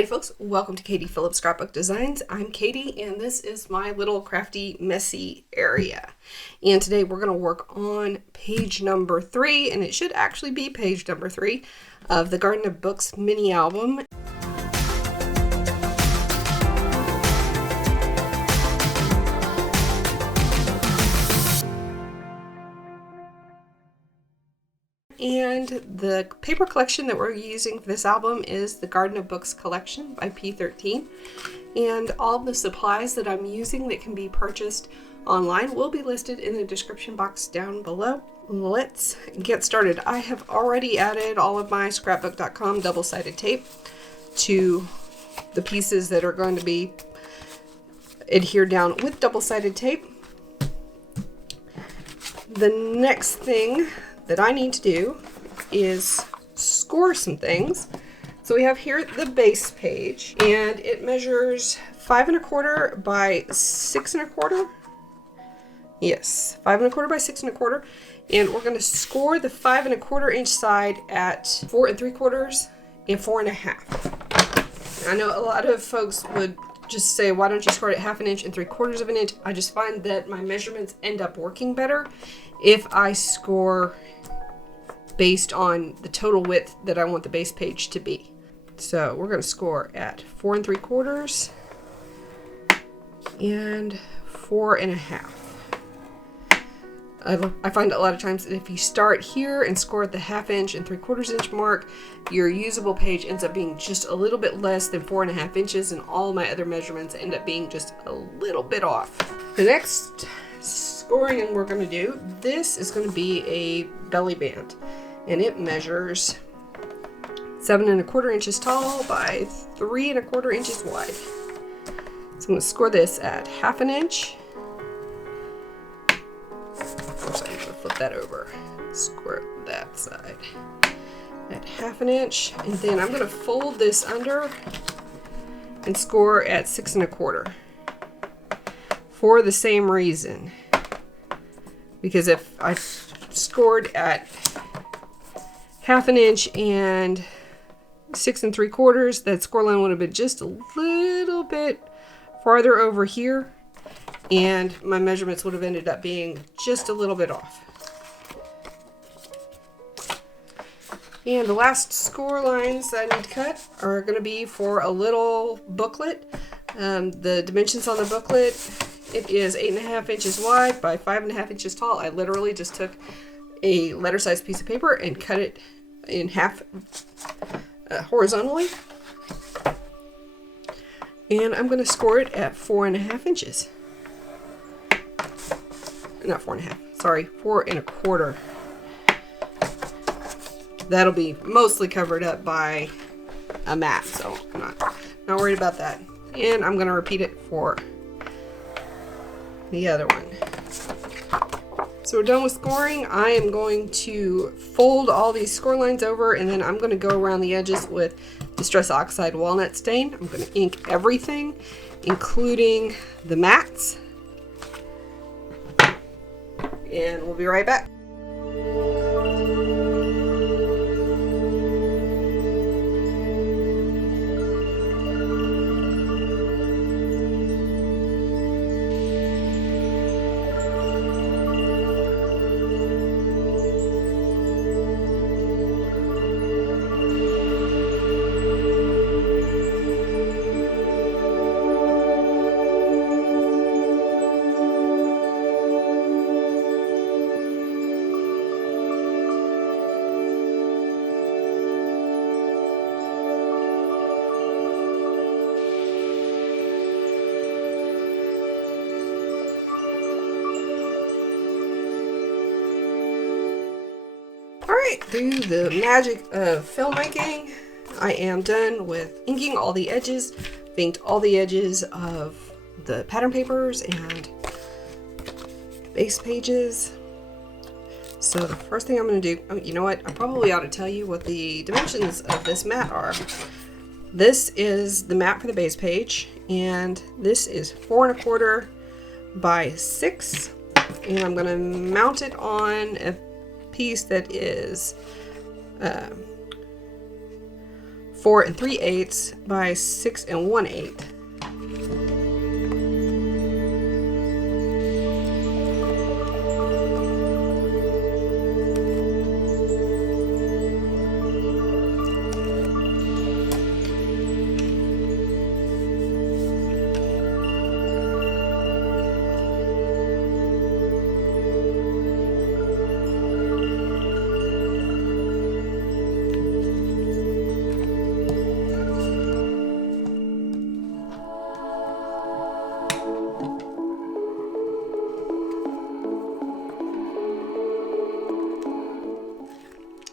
Howdy folks, welcome to Katie Phillips Scrapbook Designs. I'm Katie and this is my little crafty messy area. And today we're going to work on page number 3, and it should actually be page number 3 of the Garden of Books mini album. And the paper collection that we're using for this album is the Garden of Books collection by P13. And all the supplies that I'm using that can be purchased online will be listed in the description box down below. Let's get started. I have already added all of my scrapbook.com double-sided tape to the pieces that are going to be adhered down with double-sided tape. The next thing that I need to do is score some things. So we have here the base page, and it measures 5 1/4 by 6 1/4. Yes, 5 1/4 by 6 1/4, and we're going to score the 5 1/4 inch side at 4 3/4 and 4 1/2. I know a lot of folks would just say, why don't you score it at 1/2 inch and 3/4 of an inch? I just find that my measurements end up working better if I score based on the total width that I want the base page to be. So we're going to score at 4 3/4 and 4 1/2. I find a lot of times that if you start here and score at the 1/2 inch and 3/4 inch mark, your usable page ends up being just a little bit less than 4 1/2 inches, and all my other measurements end up being just a little bit off. The next scoring we're going to do, this is going to be a belly band, and it measures 7 1/4 inches tall by 3 1/4 inches wide. So I'm going to score this at 1/2 inch. Oops, I'm going to flip that over. Score that side at 1/2 inch, and then I'm going to fold this under and score at 6 1/4 for the same reason. Because if I scored at 1/2 inch and 6 3/4, that score line would have been just a little bit farther over here, and my measurements would have ended up being just a little bit off. And the last score lines that I need to cut are going to be for a little booklet. The dimensions on the booklet, it is 8 1/2 inches wide by 5 1/2 inches tall. I literally just took a letter-sized piece of paper and cut it in half horizontally. And I'm going to score it at 4 1/2 inches. Not 4 1/2, sorry, 4 1/4. That'll be mostly covered up by a mat, so I'm not worried about that. And I'm going to repeat it for the other one. So we're done with scoring. I am going to fold all these score lines over, and then I'm going to go around the edges with Distress Oxide Walnut Stain. I'm going to ink everything, including the mats. And we'll be right back. Alright, through the magic of filmmaking, I am done with inking all the edges. I've inked all the edges of the pattern papers and base pages. So the first thing I'm going to do, oh, you know what, I probably ought to tell you what the dimensions of this mat are. This is the mat for the base page, and this is 4 1/4 by 6, and I'm going to mount it on a piece that is 4 3/8 by 6 1/8.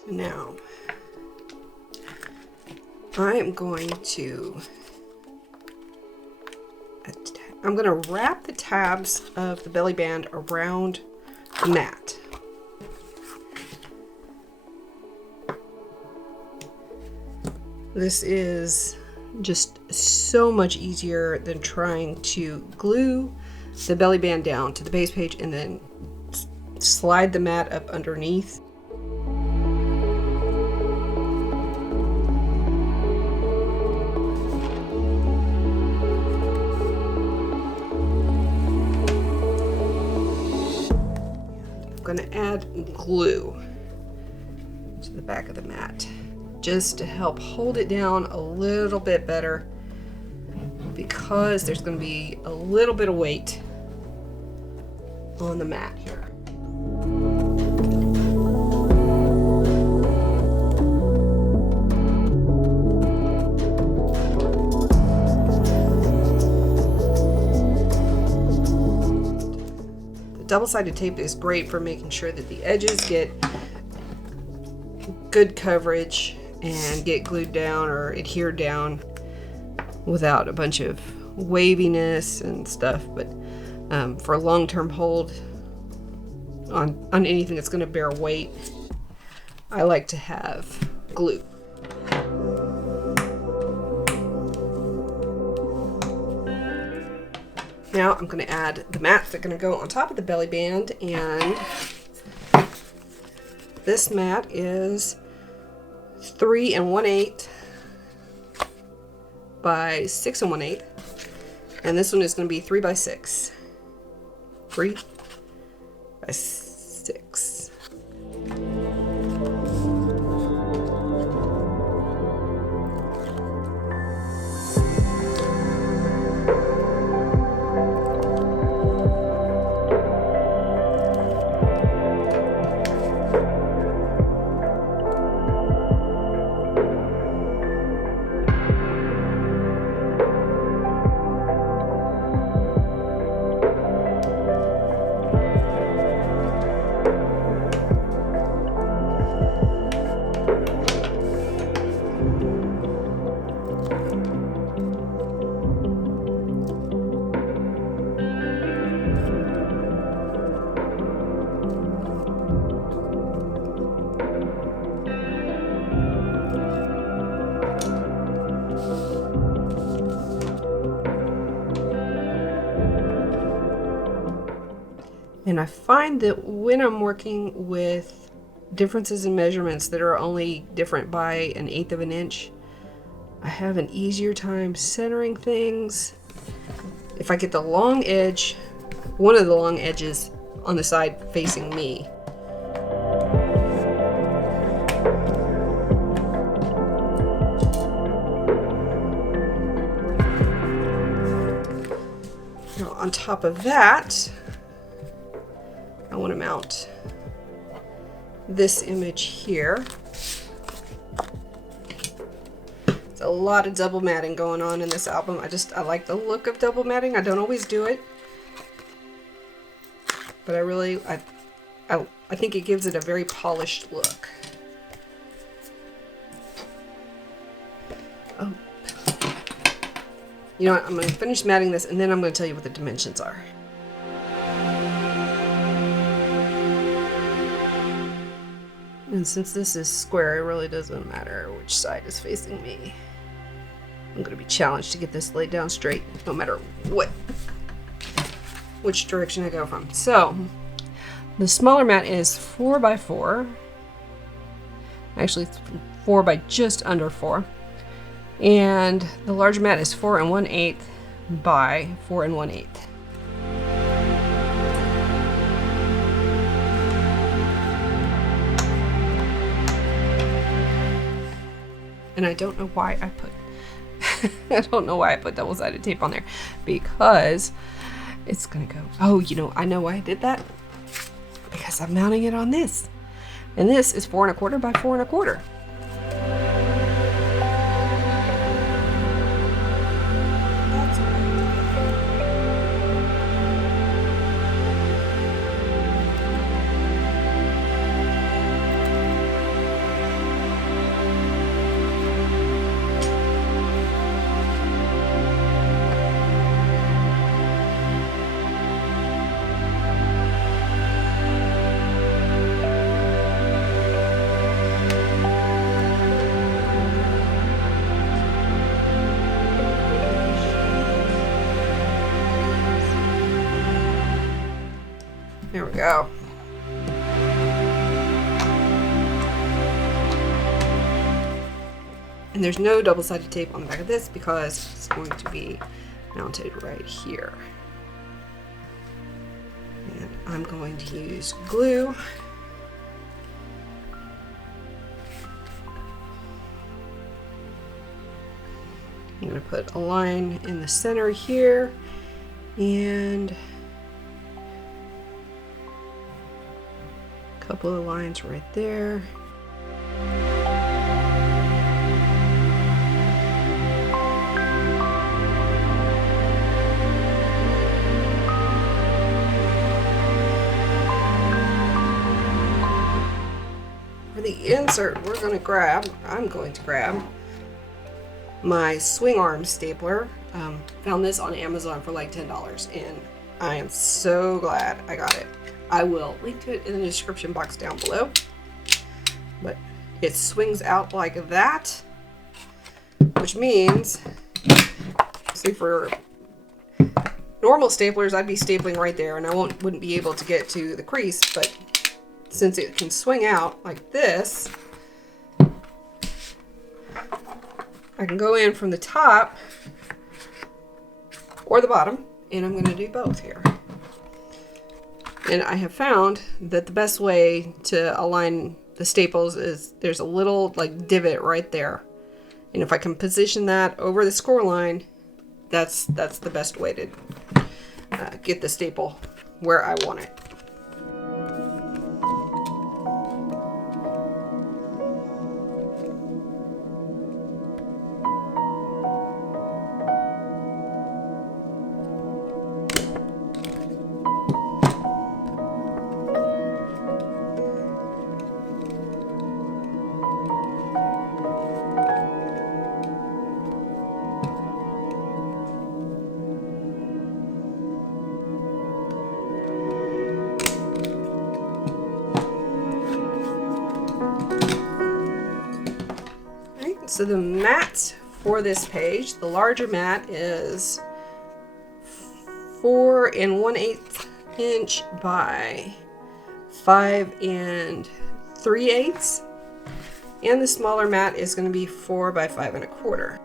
Now, I am going to wrap the tabs of the belly band around the mat. This is just so much easier than trying to glue the belly band down to the base page and then slide the mat up underneath. I'm going to add glue to the back of the mat just to help hold it down a little bit better, because there's going to be a little bit of weight on the mat here. Double-sided tape is great for making sure that the edges get good coverage and get glued down or adhered down without a bunch of waviness and stuff. But for a long-term hold on anything that's going to bear weight, I like to have glue. Now I'm going to add the mats that are going to go on top of the belly band, and this mat is 3 1/8 by 6 1/8, and this one is going to be 3 by 6. 3 by 6. And I find that when I'm working with differences in measurements that are only different by 1/8 of an inch, I have an easier time centering things. If I get the long edge, one of the long edges on the side facing me, now on top of that, I want to mount this image here. There's a lot of double matting going on in this album. I like the look of double matting. I don't always do it, but I think it gives it a very polished look. Oh, you know what? I'm going to finish matting this, and then I'm going to tell you what the dimensions are. And since this is square, it really doesn't matter which side is facing me. I'm going to be challenged to get this laid down straight, no matter which direction I go from. So, the smaller mat is 4 by 4. Actually, it's 4 by just under 4. And the large mat is 4 1/8 by 4 1/8. And I don't know why I put double-sided tape on there, because it's gonna go. Oh, I know why I did that. Because I'm mounting it on this, and this is 4 1/4 by 4 1/4. There we go. And there's no double-sided tape on the back of this because it's going to be mounted right here. And I'm going to use glue. I'm going to put a line in the center here, and a couple of lines right there. For the insert, I'm going to grab my swing arm stapler. Found this on Amazon for like $10, and I am so glad I got it. I will link to it in the description box down below. But it swings out like that, which means, see, for normal staplers, I'd be stapling right there, and I wouldn't be able to get to the crease. But since it can swing out like this, I can go in from the top or the bottom, and I'm going to do both here. And I have found that the best way to align the staples is there's a little like divot right there. And if I can position that over the score line, that's the best way to get the staple where I want it. So the mats for this page, the larger mat is 4 1/8 inch by 5 3/8, and the smaller mat is going to be 4 by 5 1/4.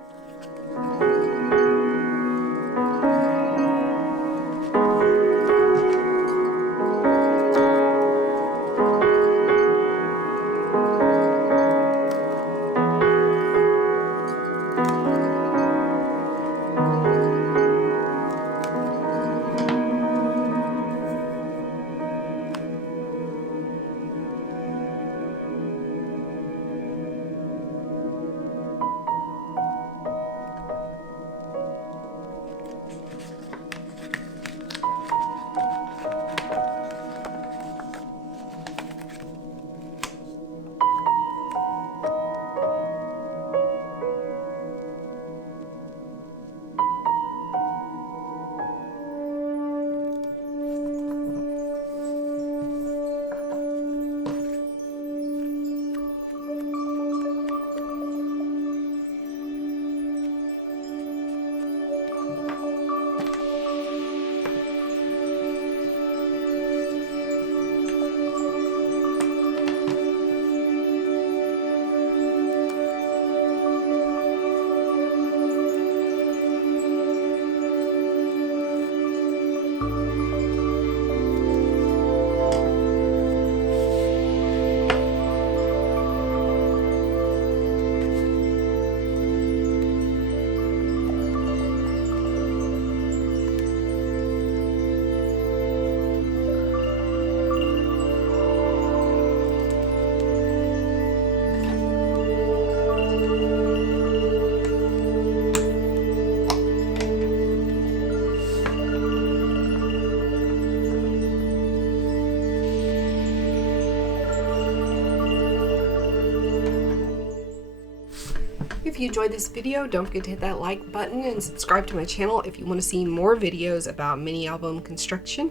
you enjoyed this video, don't forget to hit that like button and subscribe to my channel if you want to see more videos about mini album construction.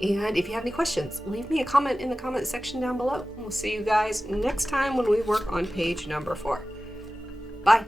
And if you have any questions, leave me a comment in the comment section down below. We'll see you guys next time when we work on page number 4. Bye.